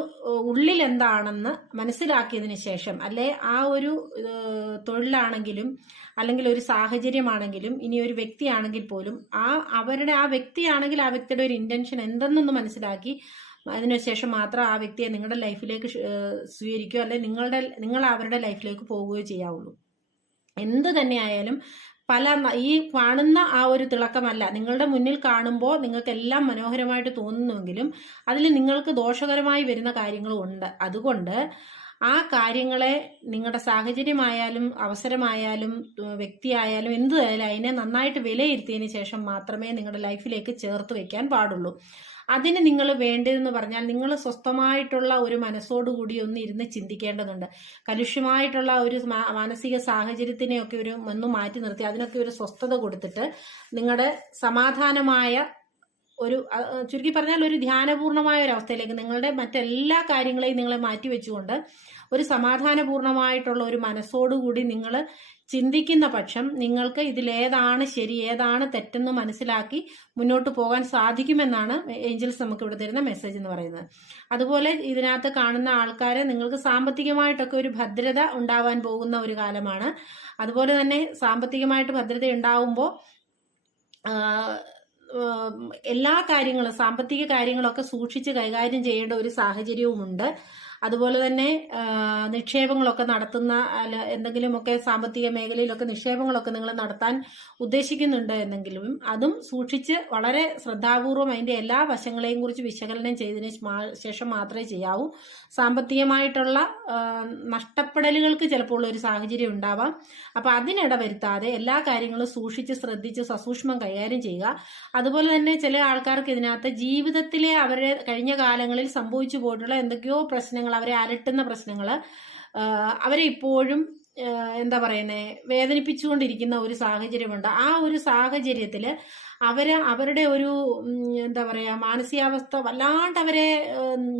ഉള്ളിൽ എന്താണെന്ന് മനസ്സിലാക്കിയതിന് ശേഷം, അല്ലെ ആ ഒരു തൊഴിലാണെങ്കിലും അല്ലെങ്കിൽ ഒരു സാഹചര്യമാണെങ്കിലും ഇനി ഒരു വ്യക്തിയാണെങ്കിൽ പോലും അവരുടെ ആ വ്യക്തിയാണെങ്കിൽ ആ വ്യക്തിയുടെ ഒരു ഇന്റൻഷൻ എന്തെന്നൊന്ന് മനസ്സിലാക്കി അതിനുശേഷം മാത്രം ആ വ്യക്തിയെ നിങ്ങളുടെ ലൈഫിലേക്ക് സ്വീകരിക്കുകയോ അല്ലെങ്കിൽ നിങ്ങൾ അവരുടെ ലൈഫിലേക്ക് പോവുകയോ ചെയ്യാവുള്ളൂ. എന്ത് തന്നെയായാലും ഈ കാണുന്ന ആ ഒരു തിളക്കമല്ല. നിങ്ങളുടെ മുന്നിൽ കാണുമ്പോൾ നിങ്ങൾക്ക് എല്ലാം മനോഹരമായിട്ട് തോന്നുന്നുവെങ്കിലും അതിൽ നിങ്ങൾക്ക് ദോഷകരമായി വരുന്ന കാര്യങ്ങളും ഉണ്ട്. അതുകൊണ്ട് ആ കാര്യങ്ങളെ നിങ്ങളുടെ സാഹചര്യമായാലും അവസരമായാലും വ്യക്തിയായാലും എന്തായാലും അതിനെ നന്നായിട്ട് വിലയിരുത്തിയതിന് ശേഷം മാത്രമേ നിങ്ങളുടെ ലൈഫിലേക്ക് ചേർത്ത് വെക്കാൻ പാടുള്ളൂ. അതിന് നിങ്ങൾ വേണ്ടതെന്ന് പറഞ്ഞാൽ നിങ്ങൾ സ്വസ്ഥമായിട്ടുള്ള ഒരു മനസ്സോടുകൂടി ഒന്ന് ഇരുന്ന് ചിന്തിക്കേണ്ടതുണ്ട്. കലുഷ്യമായിട്ടുള്ള ഒരു മാനസിക സാഹചര്യത്തിനെയൊക്കെ ഒന്ന് മാറ്റി നിർത്തി അതിനൊക്കെ ഒരു സ്വസ്ഥത കൊടുത്തിട്ട് നിങ്ങളുടെ സമാധാനമായ ഒരു ചുരുക്കി പറഞ്ഞാൽ ഒരു ധ്യാനപൂർണമായ ഒരു അവസ്ഥയിലേക്ക് നിങ്ങളുടെ മറ്റെല്ലാ കാര്യങ്ങളെയും നിങ്ങളെ മാറ്റി വെച്ചുകൊണ്ട് ഒരു സമാധാനപൂർണമായിട്ടുള്ള ഒരു മനസ്സോടുകൂടി നിങ്ങൾ ചിന്തിക്കുന്ന പക്ഷം നിങ്ങൾക്ക് ഇതിലേതാണ് ശരി ഏതാണ് തെറ്റെന്ന് മനസ്സിലാക്കി മുന്നോട്ട് പോകാൻ സാധിക്കുമെന്നാണ് ഏഞ്ചൽസ് നമുക്ക് ഇവിടെ തരുന്ന മെസ്സേജ് എന്ന് പറയുന്നത്. അതുപോലെ ഇതിനകത്ത് കാണുന്ന ആൾക്കാരെ നിങ്ങൾക്ക് സാമ്പത്തികമായിട്ടൊക്കെ ഒരു ഭദ്രത ഉണ്ടാവാൻ പോകുന്ന ഒരു കാലമാണ്. അതുപോലെ തന്നെ സാമ്പത്തികമായിട്ട് ഭദ്രത ഉണ്ടാവുമ്പോൾ എല്ലാ കാര്യങ്ങളും സാമ്പത്തിക കാര്യങ്ങളൊക്കെ സൂക്ഷിച്ച് കൈകാര്യം ചെയ്യേണ്ട ഒരു സാഹചര്യവുമുണ്ട്. അതുപോലെ തന്നെ നിക്ഷേപങ്ങളൊക്കെ നടത്തുന്ന എന്തെങ്കിലുമൊക്കെ സാമ്പത്തിക മേഖലയിലൊക്കെ നിക്ഷേപങ്ങളൊക്കെ നിങ്ങൾ നടത്താൻ ഉദ്ദേശിക്കുന്നുണ്ട് എന്നെങ്കിലും അതും സൂക്ഷിച്ച് വളരെ ശ്രദ്ധാപൂർവം അതിൻ്റെ എല്ലാ വശങ്ങളെയും കുറിച്ച് വിശകലനം ചെയ്തതിന് ശേഷം മാത്രമേ ചെയ്യാവൂ. സാമ്പത്തികമായിട്ടുള്ള നഷ്ടപ്പെടലുകൾക്ക് ചിലപ്പോൾ ഒരു സാഹചര്യം ഉണ്ടാവാം. അപ്പം അതിനിട വരുത്താതെ എല്ലാ കാര്യങ്ങളും സൂക്ഷിച്ച് ശ്രദ്ധിച്ച് സസൂക്ഷ്മം കൈകാര്യം ചെയ്യുക. അതുപോലെ തന്നെ ചില ആൾക്കാർക്ക് ഇതിനകത്ത് ജീവിതത്തിലെ അവരുടെ കഴിഞ്ഞ കാലങ്ങളിൽ സംഭവിച്ചു പോയിട്ടുള്ള എന്തൊക്കെയോ പ്രശ്നങ്ങൾ, അവരെ അലട്ടുന്ന പ്രശ്നങ്ങൾ അവരെ ഇപ്പോഴും എന്താ പറയുന്നത് വേദനിപ്പിച്ചുകൊണ്ടിരിക്കുന്ന ഒരു സാഹചര്യമുണ്ട്. ആ ഒരു സാഹചര്യത്തിൽ അവരുടെ ഒരു എന്താ പറയുക മാനസികാവസ്ഥ വല്ലാണ്ട് അവരെ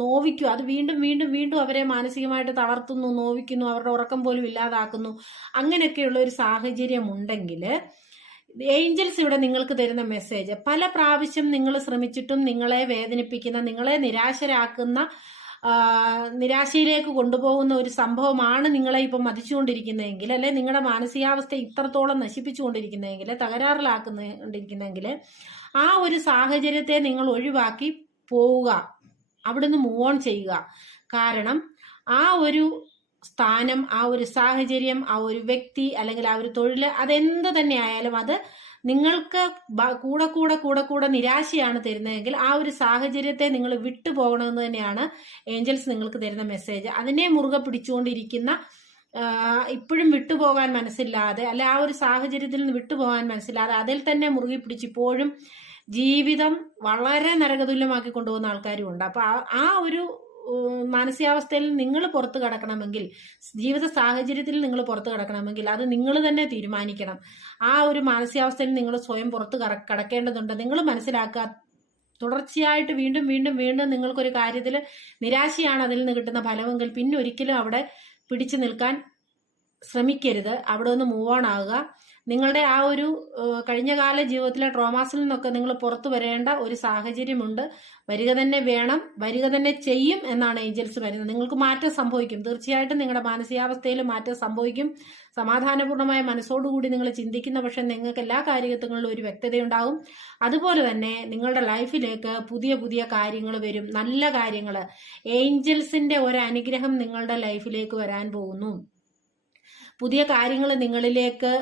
നോവിക്കും. അത് വീണ്ടും വീണ്ടും വീണ്ടും അവരെ മാനസികമായിട്ട് തളർത്തുന്നു, നോവിക്കുന്നു, അവരുടെ ഉറക്കം പോലും ഇല്ലാതാക്കുന്നു. അങ്ങനെയൊക്കെയുള്ള ഒരു സാഹചര്യം ഉണ്ടെങ്കിൽ ഏഞ്ചൽസ് ഇവിടെ നിങ്ങൾക്ക് തരുന്ന മെസ്സേജ്, പല പ്രാവശ്യം നിങ്ങൾ ശ്രമിച്ചിട്ടും നിങ്ങളെ വേദനിപ്പിക്കുന്ന, നിങ്ങളെ നിരാശരാക്കുന്ന, നിരാശയിലേക്ക് കൊണ്ടുപോകുന്ന ഒരു സംഭവമാണ് നിങ്ങളെ ഇപ്പം മതിച്ചുകൊണ്ടിരിക്കുന്നതെങ്കിൽ, അല്ലെ നിങ്ങളുടെ മാനസികാവസ്ഥ ഇത്രത്തോളം നശിപ്പിച്ചുകൊണ്ടിരിക്കുന്നതെങ്കിൽ, തകരാറിലാക്കൊണ്ടിരിക്കുന്നതെങ്കിൽ ആ ഒരു സാഹചര്യത്തെ നിങ്ങൾ ഒഴിവാക്കി പോവുക, അവിടുന്ന് മൂവ് ഓൺ ചെയ്യുക. കാരണം ആ ഒരു സ്ഥാനം, ആ ഒരു സാഹചര്യം, ആ ഒരു വ്യക്തി അല്ലെങ്കിൽ ആ ഒരു തൊഴിൽ, അതെന്ത് തന്നെ ആയാലും അത് നിങ്ങൾക്ക് കൂടെ നിരാശയാണ് തരുന്നതെങ്കിൽ ആ ഒരു സാഹചര്യത്തെ നിങ്ങൾ വിട്ടുപോകണമെന്ന് തന്നെയാണ് ഏഞ്ചൽസ് നിങ്ങൾക്ക് തരുന്ന മെസ്സേജ്. അതിനെ മുറുകെ പിടിച്ചുകൊണ്ടിരിക്കുന്ന, ഇപ്പോഴും വിട്ടുപോകാൻ മനസ്സില്ലാതെ, അല്ലെ ആ ഒരു സാഹചര്യത്തിൽ നിന്ന് വിട്ടുപോകാൻ മനസ്സില്ലാതെ അതിൽ തന്നെ മുറുകി പിടിച്ചിപ്പോഴും ജീവിതം വളരെ നരകതുല്യമാക്കി കൊണ്ടുപോകുന്ന ആൾക്കാരും ഉണ്ട്. അപ്പൊ ആ ഒരു മാനസികാവസ്ഥയിൽ നിങ്ങൾ പുറത്തു കടക്കണമെങ്കിൽ, ജീവിത സാഹചര്യത്തിൽ നിങ്ങൾ പുറത്തു കടക്കണമെങ്കിൽ അത് നിങ്ങൾ തന്നെ തീരുമാനിക്കണം. ആ ഒരു മാനസികാവസ്ഥയിൽ നിങ്ങൾ സ്വയം പുറത്ത് കടക്കേണ്ടതുണ്ട്. നിങ്ങൾ മനസ്സിലാക്കുക, തുടർച്ചയായിട്ട് വീണ്ടും വീണ്ടും വീണ്ടും നിങ്ങൾക്കൊരു കാര്യത്തിൽ നിരാശയാണ് അതിൽ നിന്ന് കിട്ടുന്ന ഫലമെങ്കിൽ പിന്നെ ഒരിക്കലും അവിടെ പിടിച്ചു നിൽക്കാൻ ശ്രമിക്കരുത്. അവിടെ ഒന്ന് മൂവ് ഓൺ ആവുക. നിങ്ങളുടെ ആ ഒരു കഴിഞ്ഞകാല ജീവിതത്തിലെ ട്രോമാസിൽ നിന്നൊക്കെ നിങ്ങൾ പുറത്തു വരേണ്ട ഒരു സാഹചര്യമുണ്ട്. വരിക തന്നെ വേണം, വരിക തന്നെ ചെയ്യും എന്നാണ് ഏഞ്ചൽസ് പറയുന്നത്. നിങ്ങൾക്ക് മാറ്റം സംഭവിക്കും, തീർച്ചയായിട്ടും നിങ്ങളുടെ മാനസികാവസ്ഥയിൽ മാറ്റം സംഭവിക്കും. സമാധാനപൂർണമായ മനസ്സോടുകൂടി നിങ്ങൾ ചിന്തിക്കുന്ന പക്ഷേ നിങ്ങൾക്ക് എല്ലാ കാര്യങ്ങളിലും ഒരു വ്യക്തതയുണ്ടാവും. അതുപോലെ തന്നെ നിങ്ങളുടെ ലൈഫിലേക്ക് പുതിയ പുതിയ കാര്യങ്ങൾ വരും, നല്ല കാര്യങ്ങൾ. ഏഞ്ചൽസിന്റെ ഒരു അനുഗ്രഹം നിങ്ങളുടെ ലൈഫിലേക്ക് വരാൻ പോകുന്നു. പുതിയ കാര്യങ്ങൾ നിങ്ങളിലേക്ക്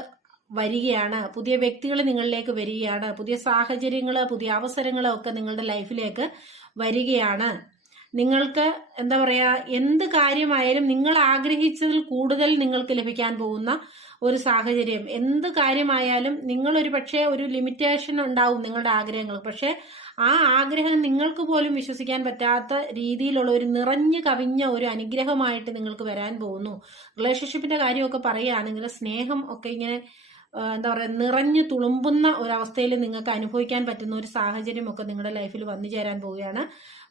വരികയാണ്, പുതിയ വ്യക്തികൾ നിങ്ങളിലേക്ക് വരികയാണ്, പുതിയ സാഹചര്യങ്ങൾ, പുതിയ അവസരങ്ങൾ ഒക്കെ നിങ്ങളുടെ ലൈഫിലേക്ക് വരികയാണ്. നിങ്ങൾക്ക് എന്താ പറയാ, എന്ത് കാര്യമായാലും നിങ്ങൾ ആഗ്രഹിച്ചതിൽ കൂടുതൽ നിങ്ങൾക്ക് ലഭിക്കാൻ പോകുന്ന ഒരു സാഹചര്യം. എന്ത് കാര്യമായാലും നിങ്ങളൊരു പക്ഷേ ഒരു ലിമിറ്റേഷൻ ഉണ്ടാവും നിങ്ങളുടെ ആഗ്രഹങ്ങൾ. പക്ഷെ ആ ആഗ്രഹം നിങ്ങൾക്ക് പോലും വിശ്വസിക്കാൻ പറ്റാത്ത രീതിയിലുള്ള ഒരു നിറഞ്ഞു കവിഞ്ഞ ഒരു അനുഗ്രഹമായിട്ട് നിങ്ങൾക്ക് വരാൻ പോകുന്നു. റിലേഷൻഷിപ്പിന്റെ കാര്യമൊക്കെ പറയുകയാണെങ്കിൽ സ്നേഹം ഒക്കെ ഇങ്ങനെ എന്താ പറയുക നിറഞ്ഞു തുളുമ്പുന്ന ഒരവസ്ഥയിൽ നിങ്ങൾക്ക് അനുഭവിക്കാൻ പറ്റുന്ന ഒരു സാഹചര്യമൊക്കെ നിങ്ങളുടെ ലൈഫിൽ വന്നു ചേരാൻ പോവുകയാണ്.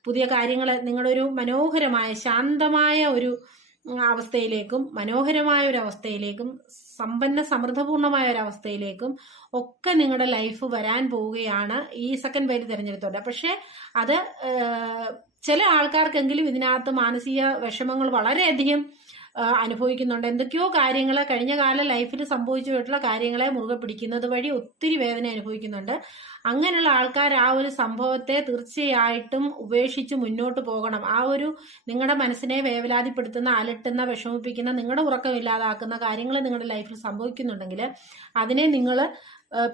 പുതിയ കാര്യങ്ങൾ നിങ്ങളുടെ ഒരു മനോഹരമായ ശാന്തമായ ഒരു അവസ്ഥയിലേക്കും മനോഹരമായ ഒരു അവസ്ഥയിലേക്കും സമ്പന്ന സമൃദ്ധപൂർണമായ ഒരു അവസ്ഥയിലേക്കും ഒക്കെ നിങ്ങളുടെ ലൈഫ് വരാൻ പോവുകയാണ് ഈ സെക്കൻഡ് പേര് തിരഞ്ഞെടുത്തോണ്ട്. പക്ഷെ അത് ചില ആൾക്കാർക്കെങ്കിലും ഇതിനകത്ത് മാനസിക വിഷമങ്ങൾ വളരെയധികം അനുഭവിക്കുന്നുണ്ട്. എന്തൊക്കെയോ കാര്യങ്ങൾ കഴിഞ്ഞ കാല ലൈഫിൽ സംഭവിച്ചു പോയിട്ടുള്ള കാര്യങ്ങളെ മുറുകെ പിടിക്കുന്നത് വഴി ഒത്തിരി വേദന അനുഭവിക്കുന്നുണ്ട്. അങ്ങനെയുള്ള ആൾക്കാർ ആ ഒരു സംഭവത്തെ തീർച്ചയായിട്ടും ഉപേക്ഷിച്ച് മുന്നോട്ട് പോകണം. ആ ഒരു നിങ്ങളുടെ മനസ്സിനെ വേവലാതിപ്പെടുത്തുന്ന, അലട്ടുന്ന, വിഷമിപ്പിക്കുന്ന, നിങ്ങളുടെ ഉറക്കമില്ലാതാക്കുന്ന കാര്യങ്ങൾ നിങ്ങളുടെ ലൈഫിൽ സംഭവിക്കുന്നുണ്ടെങ്കിൽ അതിനെ നിങ്ങൾ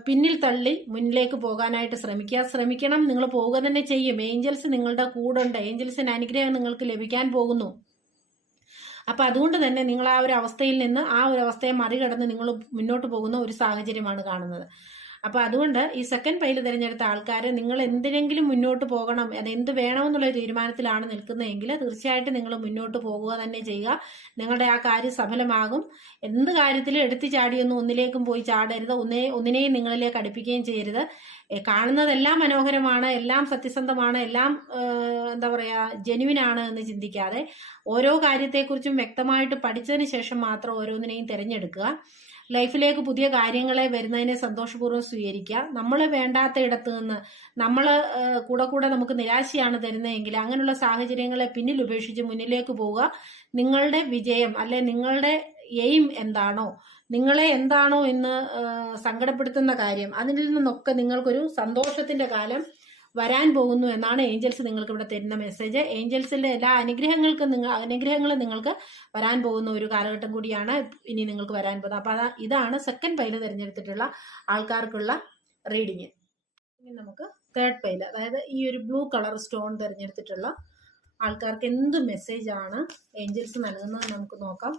പിന്നിൽ തള്ളി മുന്നിലേക്ക് പോകാനായിട്ട് ശ്രമിക്കണം. നിങ്ങൾ പോവുക തന്നെ ചെയ്യും. ഏഞ്ചൽസ് നിങ്ങളുടെ കൂടെ ഉണ്ട്. ഏഞ്ചൽസിന്റെ അനുഗ്രഹം നിങ്ങൾക്ക് ലഭിക്കാൻ പോകുന്നു. അപ്പൊ അതുകൊണ്ട് തന്നെ നിങ്ങൾ ആ ഒരു അവസ്ഥയിൽ നിന്ന് ആ ഒരു അവസ്ഥയെ മറികടന്ന് നിങ്ങൾ മുന്നോട്ട് പോകുന്ന ഒരു സാഹചര്യമാണ് കാണുന്നത്. അപ്പൊ അതുകൊണ്ട് ഈ സെക്കൻഡ് പൈല് തിരഞ്ഞെടുത്ത ആൾക്കാർ നിങ്ങൾ എന്തിനെങ്കിലും മുന്നോട്ട് പോകണം, അത് എന്ത് വേണമെന്നുള്ള തീരുമാനത്തിലാണ് നിൽക്കുന്നതെങ്കിൽ തീർച്ചയായിട്ടും നിങ്ങൾ മുന്നോട്ട് പോകുക തന്നെ ചെയ്യുക. നിങ്ങളുടെ ആ കാര്യം സഫലമാകും. എന്ത് കാര്യത്തിലും എടുത്തു ചാടിയൊന്നും ഒന്നിലേക്കും പോയി ചാടരുത്. ഒന്നിനെയും നിങ്ങളിലേക്ക് അടുപ്പിക്കുകയും ചെയ്യരുത്. കാണുന്നതെല്ലാം മനോഹരമാണ്, എല്ലാം സത്യസന്ധമാണ്, എല്ലാം എന്താ പറയാ ജെന്യുവിനാണ് എന്ന് ചിന്തിക്കാതെ ഓരോ കാര്യത്തെക്കുറിച്ചും വ്യക്തമായിട്ട് പഠിച്ചതിന് ശേഷം മാത്രം ഓരോന്നിനെയും തിരഞ്ഞെടുക്കുക. ലൈഫിലേക്ക് പുതിയ കാര്യങ്ങളെ വരുന്നതിനെ സന്തോഷപൂർവ്വം സ്വീകരിക്കുക. നമ്മൾ വേണ്ടാത്ത ഇടത്ത് നിന്ന് നമ്മൾ കൂടെ നമുക്ക് നിരാശയാണ് തരുന്നതെങ്കിൽ അങ്ങനെയുള്ള സാഹചര്യങ്ങളെ പിന്നിൽ ഉപേക്ഷിച്ച് മുന്നിലേക്ക് പോവുക. നിങ്ങളുടെ വിജയം അല്ലെ നിങ്ങളുടെ എയിം എന്താണോ, നിങ്ങളെ എന്താണോ ഇന്ന് സങ്കടപ്പെടുത്തുന്ന കാര്യം, അതിൽ നിന്നൊക്കെ നിങ്ങൾക്കൊരു സന്തോഷത്തിന്റെ കാലം വരാൻ പോകുന്നു എന്നാണ് ഏഞ്ചൽസ് നിങ്ങൾക്ക് ഇവിടെ തരുന്ന മെസ്സേജ്. ഏഞ്ചൽസിന്റെ എല്ലാ അനുഗ്രഹങ്ങളും നിങ്ങൾക്ക് വരാൻ പോകുന്ന ഒരു കാലഘട്ടം കൂടിയാണ് ഇനി നിങ്ങൾക്ക് വരാൻ പോകുന്നത്. അപ്പൊ ഇതാണ് സെക്കൻഡ് പൈല് തിരഞ്ഞെടുത്തിട്ടുള്ള ആൾക്കാർക്കുള്ള റീഡിങ്. ഇനി നമുക്ക് തേർഡ് പൈല്, അതായത് ഈ ഒരു ബ്ലൂ കളർ സ്റ്റോൺ തിരഞ്ഞെടുത്തിട്ടുള്ള ആൾക്കാർക്ക് എന്ത് മെസ്സേജ് ആണ് ഏഞ്ചൽസ് നൽകുന്നത് നമുക്ക് നോക്കാം.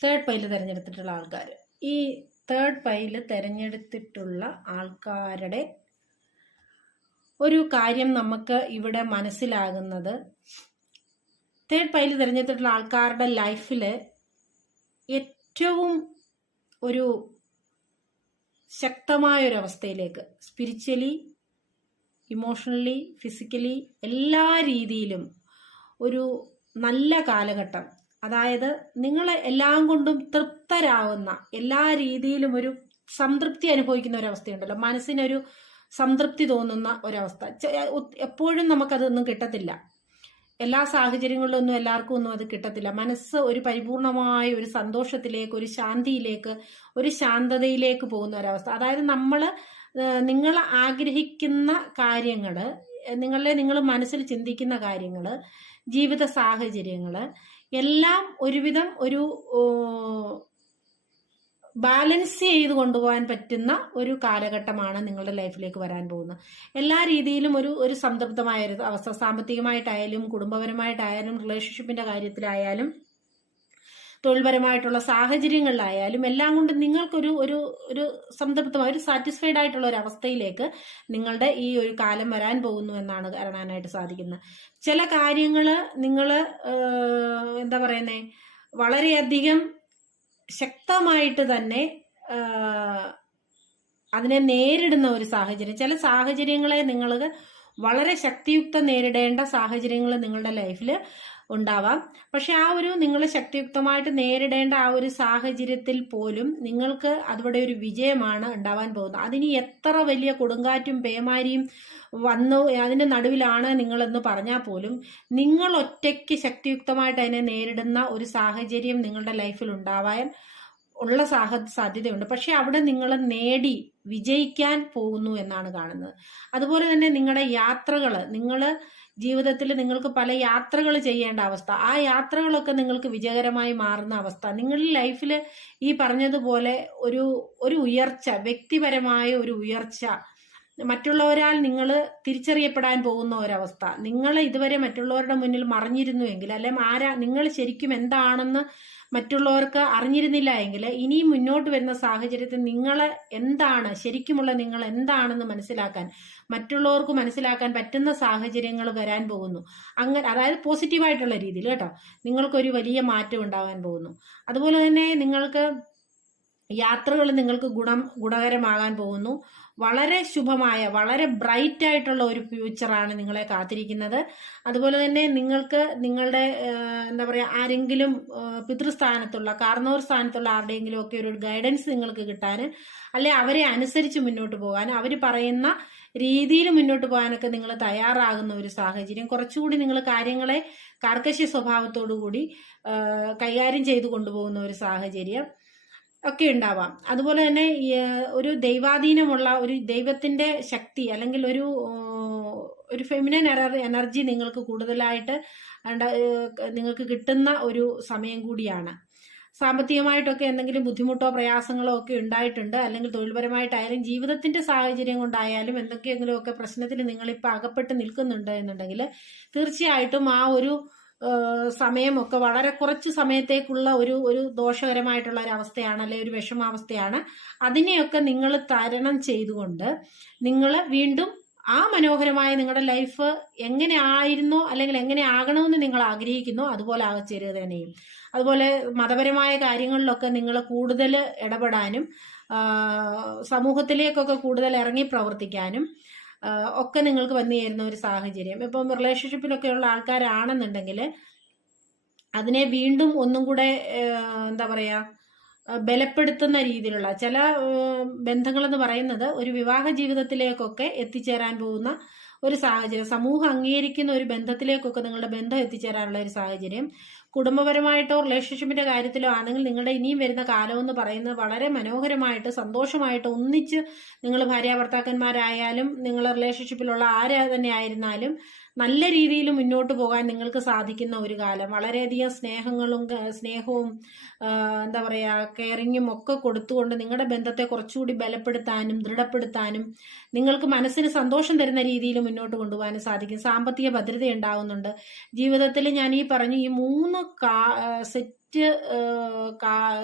തേർഡ് പൈല് തിരഞ്ഞെടുത്തിട്ടുള്ള ആൾക്കാർ, ഈ തേർഡ് പൈല് തിരഞ്ഞെടുത്തിട്ടുള്ള ആൾക്കാരുടെ ഒരു കാര്യം നമുക്ക് ഇവിടെ മനസ്സിലാകുന്നത്, തേർഡ് പൈല് തിരഞ്ഞെടുത്തിട്ടുള്ള ആൾക്കാരുടെ ലൈഫിൽ ഏറ്റവും ഒരു ശക്തമായൊരവസ്ഥയിലേക്ക് സ്പിരിച്വലി, ഇമോഷണലി, ഫിസിക്കലി എല്ലാ രീതിയിലും ഒരു നല്ല കാലഘട്ടം, അതായത് നിങ്ങൾ എല്ലാം കൊണ്ടും തൃപ്തരാവുന്ന, എല്ലാ രീതിയിലും ഒരു സംതൃപ്തി അനുഭവിക്കുന്ന ഒരവസ്ഥയുണ്ടല്ലോ, മനസ്സിനൊരു സംതൃപ്തി തോന്നുന്ന ഒരവസ്ഥ. എപ്പോഴും നമുക്കതൊന്നും കിട്ടത്തില്ല. എല്ലാ സാഹചര്യങ്ങളിലൊന്നും എല്ലാവർക്കും ഒന്നും അത് കിട്ടത്തില്ല. മനസ്സ് ഒരു പരിപൂർണമായ ഒരു സന്തോഷത്തിലേക്ക്, ഒരു ശാന്തിയിലേക്ക്, ഒരു ശാന്തതയിലേക്ക് പോകുന്ന ഒരവസ്ഥ. അതായത് നിങ്ങൾ ആഗ്രഹിക്കുന്ന കാര്യങ്ങൾ, നിങ്ങൾ മനസ്സിൽ ചിന്തിക്കുന്ന കാര്യങ്ങൾ, ജീവിത സാഹചര്യങ്ങൾ എല്ലാം ഒരുവിധം ഒരു ബാലൻസ് ചെയ്ത് കൊണ്ടുപോകാൻ പറ്റുന്ന ഒരു കാലഘട്ടമാണ് നിങ്ങളുടെ ലൈഫിലേക്ക് വരാൻ പോകുന്നത്. എല്ലാ രീതിയിലും ഒരു സംതൃപ്തമായ ഒരു അവസ്ഥ, സാമ്പത്തികമായിട്ടായാലും കുടുംബപരമായിട്ടായാലും റിലേഷൻഷിപ്പിന്റെ കാര്യത്തിലായാലും തൊഴിൽപരമായിട്ടുള്ള സാഹചര്യങ്ങളിലായാലും എല്ലാം കൊണ്ട് നിങ്ങൾക്കൊരു ഒരു ഒരു സംതൃപ്തമായ ഒരു സാറ്റിസ്ഫൈഡ് ആയിട്ടുള്ള ഒരു അവസ്ഥയിലേക്ക് നിങ്ങളുടെ ഈ ഒരു കാലം വരാൻ പോകുന്നു എന്നാണ് കാണാനായിട്ട് സാധിക്കുന്നത്. ചില കാര്യങ്ങൾ നിങ്ങൾ എന്താ പറയുന്നേ, വളരെയധികം ശക്തമായിട്ട് തന്നെ അതിനെ നേരിടുന്ന ഒരു സാഹചര്യം, ചില സാഹചര്യങ്ങളെ നിങ്ങൾ വളരെ ശക്തിയുക്തം നേരിടേണ്ട സാഹചര്യങ്ങൾ നിങ്ങളുടെ ലൈഫിൽ ഉണ്ടാവാം. പക്ഷെ ആ ഒരു നിങ്ങൾ ശക്തിയുക്തമായിട്ട് നേരിടേണ്ട ആ ഒരു സാഹചര്യത്തിൽ പോലും നിങ്ങൾക്ക് അതിവിടെ ഒരു വിജയമാണ് ഉണ്ടാവാൻ പോകുന്നത്. അതിന് എത്ര വലിയ കൊടുങ്കാറ്റും പേമാരിയും വന്നു അതിന്റെ നടുവിലാണ് നിങ്ങളെന്ന് പറഞ്ഞാൽ പോലും നിങ്ങൾ ഒറ്റയ്ക്ക് ശക്തിയുക്തമായിട്ട് അതിനെ നേരിടുന്ന ഒരു സാഹചര്യം നിങ്ങളുടെ ലൈഫിൽ ഉണ്ടാവാൻ ഉള്ള സാധ്യതയുണ്ട്. പക്ഷെ അവിടെ നിങ്ങൾ നേടി വിജയിക്കാൻ പോകുന്നു എന്നാണ് കാണുന്നത്. അതുപോലെ തന്നെ നിങ്ങളുടെ യാത്രകൾ, നിങ്ങൾ ജീവിതത്തിൽ നിങ്ങൾക്ക് പല യാത്രകൾ ചെയ്യേണ്ട അവസ്ഥ, ആ യാത്രകളൊക്കെ നിങ്ങൾക്ക് വിജയകരമായി മാറുന്ന അവസ്ഥ, നിങ്ങളുടെ ലൈഫിൽ ഈ പറഞ്ഞതുപോലെ ഒരു ഒരു ഉയർച്ച, വ്യക്തിപരമായ ഒരു ഉയർച്ച, മറ്റുള്ളവരാൽ നിങ്ങൾ തിരിച്ചറിയപ്പെടാൻ പോകുന്ന ഒരവസ്ഥ, നിങ്ങൾ ഇതുവരെ മറ്റുള്ളവരുടെ മുന്നിൽ മറഞ്ഞിരുന്നുവെങ്കിൽ, അല്ലെങ്കിൽ നിങ്ങൾ ശരിക്കും എന്താണെന്ന് മറ്റുള്ളവർക്ക് അറിഞ്ഞിരുന്നില്ല എങ്കിൽ, ഇനിയും മുന്നോട്ട് വരുന്ന സാഹചര്യത്തിൽ നിങ്ങൾ എന്താണ്, ശരിക്കുമുള്ള നിങ്ങൾ എന്താണെന്ന് മനസ്സിലാക്കാൻ, മറ്റുള്ളവർക്ക് മനസ്സിലാക്കാൻ പറ്റുന്ന സാഹചര്യങ്ങൾ വരാൻ പോകുന്നു. അങ്ങനെ, അതായത് പോസിറ്റീവായിട്ടുള്ള രീതിയിൽ കേട്ടോ, നിങ്ങൾക്കൊരു വലിയ മാറ്റം ഉണ്ടാകാൻ പോകുന്നു. അതുപോലെ തന്നെ നിങ്ങൾക്ക് യാത്രകൾ നിങ്ങൾക്ക് ഗുണകരമാകാൻ പോകുന്നു. വളരെ ശുഭമായ, വളരെ ബ്രൈറ്റ് ആയിട്ടുള്ള ഒരു ഫ്യൂച്ചറാണ് നിങ്ങളെ കാത്തിരിക്കുന്നത്. അതുപോലെ തന്നെ നിങ്ങൾക്ക് നിങ്ങളുടെ എന്താ പറയുക, ആരെങ്കിലും പിതൃസ്ഥാനത്തുള്ള, കാർന്നോർ സ്ഥാനത്തുള്ള ആരുടെയെങ്കിലും ഒക്കെ ഒരു ഗൈഡൻസ് നിങ്ങൾക്ക് കിട്ടാൻ, അല്ലെ അവരെ അനുസരിച്ച് മുന്നോട്ട് പോകാൻ, അവർ പറയുന്ന രീതിയിൽ മുന്നോട്ട് പോകാനൊക്കെ നിങ്ങൾ തയ്യാറാകുന്ന ഒരു സാഹചര്യം, കുറച്ചുകൂടി നിങ്ങൾ കാര്യങ്ങളെ കാർക്കശ്യ സ്വഭാവത്തോടു കൂടി കൈകാര്യം ചെയ്തു കൊണ്ടുപോകുന്ന ഒരു സാഹചര്യം ഒക്കെ ഉണ്ടാവാം. അതുപോലെ തന്നെ ഒരു ദൈവാധീനമുള്ള, ഒരു ദൈവത്തിന്റെ ശക്തി, അല്ലെങ്കിൽ ഒരു ഫെമിനൻ എനർജി നിങ്ങൾക്ക് കൂടുതലായിട്ട് നിങ്ങൾക്ക് കിട്ടുന്ന ഒരു സമയം കൂടിയാണ്. സാമ്പത്തികമായിട്ടൊക്കെ എന്തെങ്കിലും ബുദ്ധിമുട്ടോ പ്രയാസങ്ങളോ ഒക്കെ ഉണ്ടായിട്ടുണ്ട്, അല്ലെങ്കിൽ തൊഴിൽപരമായിട്ടായാലും ജീവിതത്തിന്റെ സാഹചര്യം കൊണ്ടായാലും എന്തൊക്കെയെങ്കിലുമൊക്കെ പ്രശ്നത്തിൽ നിങ്ങളിപ്പോൾ അകപ്പെട്ട് നിൽക്കുന്നുണ്ട് എന്നുണ്ടെങ്കിൽ, തീർച്ചയായിട്ടും ആ ഒരു സമയമൊക്കെ വളരെ കുറച്ച് സമയത്തേക്കുള്ള ഒരു ദോഷകരമായിട്ടുള്ള ഒരു അവസ്ഥയാണ്, അല്ലെങ്കിൽ ഒരു വിഷമാവസ്ഥയാണ്. അതിനെയൊക്കെ നിങ്ങൾ തരണം ചെയ്തുകൊണ്ട് നിങ്ങൾ വീണ്ടും ആ മനോഹരമായ നിങ്ങളുടെ ലൈഫ് എങ്ങനെ ആയിരുന്നോ, അല്ലെങ്കിൽ എങ്ങനെ ആകണമെന്ന് നിങ്ങൾ ആഗ്രഹിക്കുന്നോ അതുപോലെ ആകച്ചേരുക തന്നെയും. അതുപോലെ മതപരമായ കാര്യങ്ങളിലൊക്കെ നിങ്ങൾ കൂടുതൽ ഇടപെടാനും സമൂഹത്തിലേക്കൊക്കെ കൂടുതൽ ഇറങ്ങി പ്രവർത്തിക്കാനും ഒക്കെ നിങ്ങൾക്ക് വന്നു ചേരുന്ന ഒരു സാഹചര്യം. ഇപ്പം റിലേഷൻഷിപ്പിലൊക്കെയുള്ള ആൾക്കാരാണെന്നുണ്ടെങ്കിൽ അതിനെ വീണ്ടും ഒന്നും കൂടെ എന്താ പറയുക, ബലപ്പെടുത്തുന്ന രീതിയിലുള്ള ചില ബന്ധങ്ങളെന്ന് പറയുന്നത് ഒരു വിവാഹ ജീവിതത്തിലേക്കൊക്കെ എത്തിച്ചേരാൻ പോകുന്ന ഒരു സാഹചര്യം, സമൂഹം അംഗീകരിക്കുന്ന ഒരു ബന്ധത്തിലേക്കൊക്കെ നിങ്ങളുടെ ബന്ധം എത്തിച്ചേരാനുള്ള ഒരു സാഹചര്യം. കുടുംബപരമായിട്ടോ റിലേഷൻഷിപ്പിന്റെ കാര്യത്തിലോ ആണെങ്കിൽ നിങ്ങളുടെ ഇനിയും വരുന്ന കാലം എന്ന് പറയുന്നത് വളരെ മനോഹരമായിട്ട് സന്തോഷമായിട്ട് ഒന്നിച്ച്, നിങ്ങൾ ഭാര്യാഭർത്താക്കന്മാരായാലും നിങ്ങൾ റിലേഷൻഷിപ്പിലുള്ള ആരാ തന്നെ ആയിരുന്നാലും നല്ല രീതിയിൽ മുന്നോട്ട് പോകാൻ നിങ്ങൾക്ക് സാധിക്കുന്ന ഒരു കാലം. വളരെയധികം സ്നേഹവും എന്താ പറയുക, കെയറിങ്ങും ഒക്കെ കൊടുത്തുകൊണ്ട് നിങ്ങളുടെ ബന്ധത്തെ കുറച്ചുകൂടി ബലപ്പെടുത്താനും ദൃഢപ്പെടുത്താനും നിങ്ങൾക്ക് മനസ്സിന് സന്തോഷം തരുന്ന രീതിയിൽ മുന്നോട്ട് കൊണ്ടുപോകാനും സാധിക്കും. സാമ്പത്തിക ഭദ്രത ഉണ്ടാവുന്നുണ്ട് ജീവിതത്തിൽ. ഞാൻ ഈ പറഞ്ഞു ഈ 3 സെറ്റ്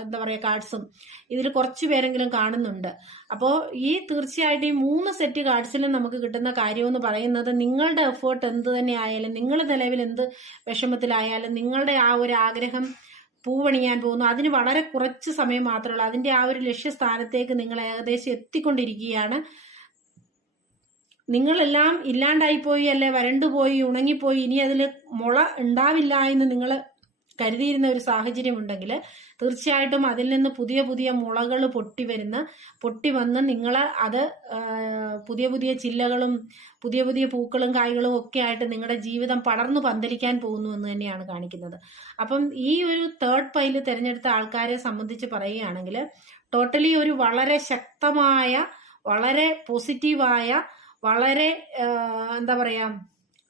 എന്താ പറയുക കാർഡ്സും ഇതിൽ കുറച്ച് പേരെങ്കിലും കാണുന്നുണ്ട്. അപ്പോൾ ഈ തീർച്ചയായിട്ടും ഈ 3 സെറ്റ് കാർഡ്സിലും നമുക്ക് കിട്ടുന്ന കാര്യമെന്ന് പറയുന്നത്, നിങ്ങളുടെ എഫേർട്ട് എന്ത് തന്നെ ആയാലും, നിങ്ങൾ നിലവിൽ എന്ത് വിഷമത്തിലായാലും, നിങ്ങളുടെ ആ ഒരു ആഗ്രഹം പൂവണിയാൻ പോകുന്നു. അതിന് വളരെ കുറച്ച് സമയം മാത്രമേ ഉള്ളൂ. അതിന്റെ ആ ഒരു ലക്ഷ്യസ്ഥാനത്തേക്ക് നിങ്ങൾ ഏകദേശം എത്തിക്കൊണ്ടിരിക്കുകയാണ്. നിങ്ങളെല്ലാം ഇല്ലാണ്ടായിപ്പോയി, അല്ലെ വരണ്ടുപോയി, ഉണങ്ങിപ്പോയി, ഇനി അതിൽ മുള ഉണ്ടാവില്ല എന്ന് നിങ്ങൾ കരുതിയിരുന്ന ഒരു സാഹചര്യം ഉണ്ടെങ്കിൽ തീർച്ചയായിട്ടും അതിൽ നിന്ന് പുതിയ പുതിയ മുളകൾ പൊട്ടി വന്ന് നിങ്ങൾ അത് പുതിയ പുതിയ ചില്ലകളും പുതിയ പുതിയ പൂക്കളും കായ്കളും ഒക്കെ ആയിട്ട് നിങ്ങളുടെ ജീവിതം പടർന്നു പന്തലിക്കാൻ പോകുന്നു എന്ന് തന്നെയാണ് കാണിക്കുന്നത്. അപ്പം ഈ ഒരു 3rd പൈല് തിരഞ്ഞെടുത്ത ആൾക്കാരെ സംബന്ധിച്ച് പറയുകയാണെങ്കിൽ ടോട്ടലി ഒരു വളരെ ശക്തമായ, വളരെ പോസിറ്റീവായ, വളരെ എന്താ പറയാ,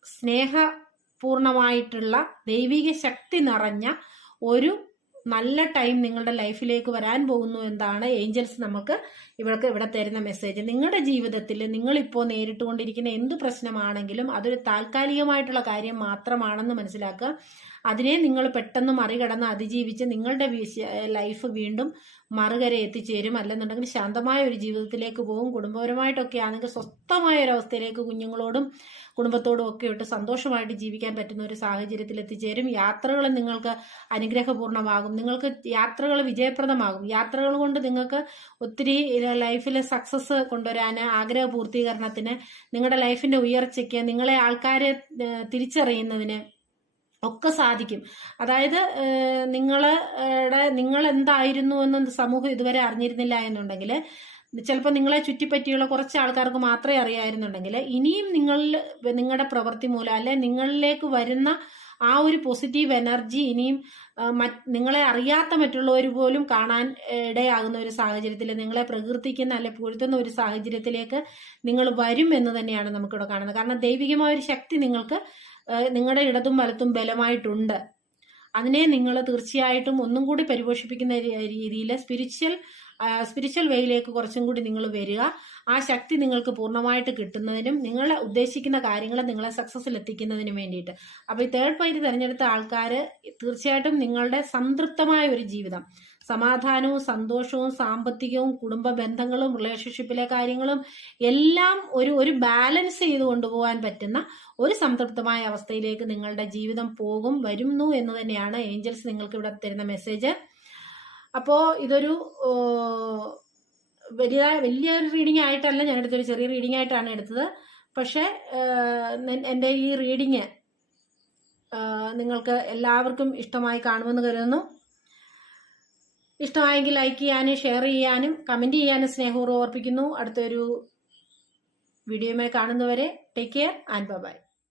സ്നേഹപൂർണമായിട്ടുള്ള ദൈവിക ശക്തി നിറഞ്ഞ ഒരു നല്ല ടൈം നിങ്ങളുടെ ലൈഫിലേക്ക് വരാൻ പോകുന്നു എന്നാണ് ഏഞ്ചൽസ് നമുക്ക് ഇവിടെ തരുന്ന മെസ്സേജ്. നിങ്ങളുടെ ജീവിതത്തിൽ നിങ്ങളിപ്പോൾ നേരിട്ടുകൊണ്ടിരിക്കുന്ന എന്ത് പ്രശ്നമാണെങ്കിലും അതൊരു താൽക്കാലികമായിട്ടുള്ള കാര്യം മാത്രമാണെന്ന് മനസ്സിലാക്കുക. അതിനെ നിങ്ങൾ പെട്ടെന്ന് മറികടന്ന് അതിജീവിച്ച് നിങ്ങളുടെ ലൈഫ് വീണ്ടും മറുകര എത്തിച്ചേരും. അല്ലെന്നുണ്ടെങ്കിൽ ശാന്തമായ ഒരു ജീവിതത്തിലേക്ക് പോകും. കുടുംബപരമായിട്ടൊക്കെ ആണെങ്കിൽ സ്വസ്ഥമായ ഒരവസ്ഥയിലേക്ക് കുഞ്ഞുങ്ങളോടും കുടുംബത്തോടും ഒക്കെ ഇട്ട് സന്തോഷമായിട്ട് ജീവിക്കാൻ പറ്റുന്ന ഒരു സാഹചര്യത്തിൽ എത്തിച്ചേരും. യാത്രകൾ നിങ്ങൾക്ക് അനുഗ്രഹപൂർണ്ണമാകും. നിങ്ങൾക്ക് യാത്രകൾ വിജയപ്രദമാകും. യാത്രകൾ കൊണ്ട് നിങ്ങൾക്ക് ഒത്തിരി ലൈഫിൽ സക്സസ് കൊണ്ടുവരാൻ, ആഗ്രഹ പൂർത്തീകരണത്തിന്, നിങ്ങളുടെ ലൈഫിന്റെ ഉയർച്ചയ്ക്ക്, നിങ്ങളെ ആൾക്കാരെ തിരിച്ചറിയുന്നതിന് ഒക്കെ സാധിക്കും. അതായത് നിങ്ങൾ എന്തായിരുന്നു എന്ന് സമൂഹം ഇതുവരെ അറിഞ്ഞിരുന്നില്ല എന്നുണ്ടെങ്കിൽ, ചിലപ്പോൾ നിങ്ങളെ ചുറ്റിപ്പറ്റിയുള്ള കുറച്ച് ആൾക്കാർക്ക് മാത്രമേ അറിയായിരുന്നുണ്ടെങ്കിൽ, ഇനിയും നിങ്ങളുടെ പ്രവൃത്തി മൂലം, അല്ലെ നിങ്ങളിലേക്ക് വരുന്ന ആ ഒരു പോസിറ്റീവ് എനർജി ഇനിയും നിങ്ങളെ അറിയാത്ത മറ്റുള്ളവർ പോലും കാണാൻ ഇടയാകുന്ന ഒരു സാഹചര്യത്തിൽ, നിങ്ങളെ പ്രകീർത്തിക്കുന്ന അല്ലെ പുകഴ്ത്തുന്ന ഒരു സാഹചര്യത്തിലേക്ക് നിങ്ങൾ വരും എന്ന് തന്നെയാണ് നമുക്കിവിടെ കാണുന്നത്. കാരണം ദൈവികമായ ഒരു ശക്തി നിങ്ങൾക്ക് നിങ്ങളുടെ ഇടതും വലത്തും ബലമായിട്ടുണ്ട്. അതിനെ നിങ്ങൾ തീർച്ചയായിട്ടും ഒന്നും കൂടി പരിപോഷിപ്പിക്കുന്ന രീതിയിൽ സ്പിരിച്വൽ വേയിലേക്ക് കുറച്ചും കൂടി നിങ്ങൾ വരിക. ആ ശക്തി നിങ്ങൾക്ക് പൂർണ്ണമായിട്ട് കിട്ടുന്നതിനും നിങ്ങൾ ഉദ്ദേശിക്കുന്ന കാര്യങ്ങൾ നിങ്ങളെ സക്സസ്സിൽ എത്തിക്കുന്നതിനും വേണ്ടിയിട്ട്. അപ്പോൾ ഈ തേർഡ് പോയിന്റ് തിരഞ്ഞെടുത്ത ആൾക്കാർ തീർച്ചയായിട്ടും നിങ്ങളുടെ സംതൃപ്തമായ ഒരു ജീവിതം, സമാധാനവും സന്തോഷവും സാമ്പത്തികവും കുടുംബ ബന്ധങ്ങളും റിലേഷൻഷിപ്പിലെ കാര്യങ്ങളും എല്ലാം ഒരു ബാലൻസ് ചെയ്ത് കൊണ്ടുപോകാൻ പറ്റുന്ന ഒരു സംതൃപ്തമായ അവസ്ഥയിലേക്ക് നിങ്ങളുടെ ജീവിതം വരുന്നു എന്ന് തന്നെയാണ് ഏഞ്ചൽസ് നിങ്ങൾക്ക് ഇവിടെ തരുന്ന മെസ്സേജ്. അപ്പോൾ ഇതൊരു വലിയൊരു റീഡിംഗ് ആയിട്ടല്ല ഞാൻ എടുത്തൊരു ചെറിയ റീഡിംഗ് ആയിട്ടാണ് എടുത്തത്. പക്ഷേ എൻ്റെ ഈ റീഡിങ് നിങ്ങൾക്ക് എല്ലാവർക്കും ഇഷ്ടമായി കാണുമെന്ന് കരുതുന്നു. ഇഷ്ടമായെങ്കിൽ ലൈക്ക് ചെയ്യാനും ഷെയർ ചെയ്യാനും കമൻറ്റ് ചെയ്യാനും സ്നേഹപൂർവ്വം ഓർപ്പിക്കുന്നു. അടുത്തൊരു വീഡിയോയുമായി കാണുന്നവരെ ടേക്ക് കെയർ ആൻഡ് ബൈ.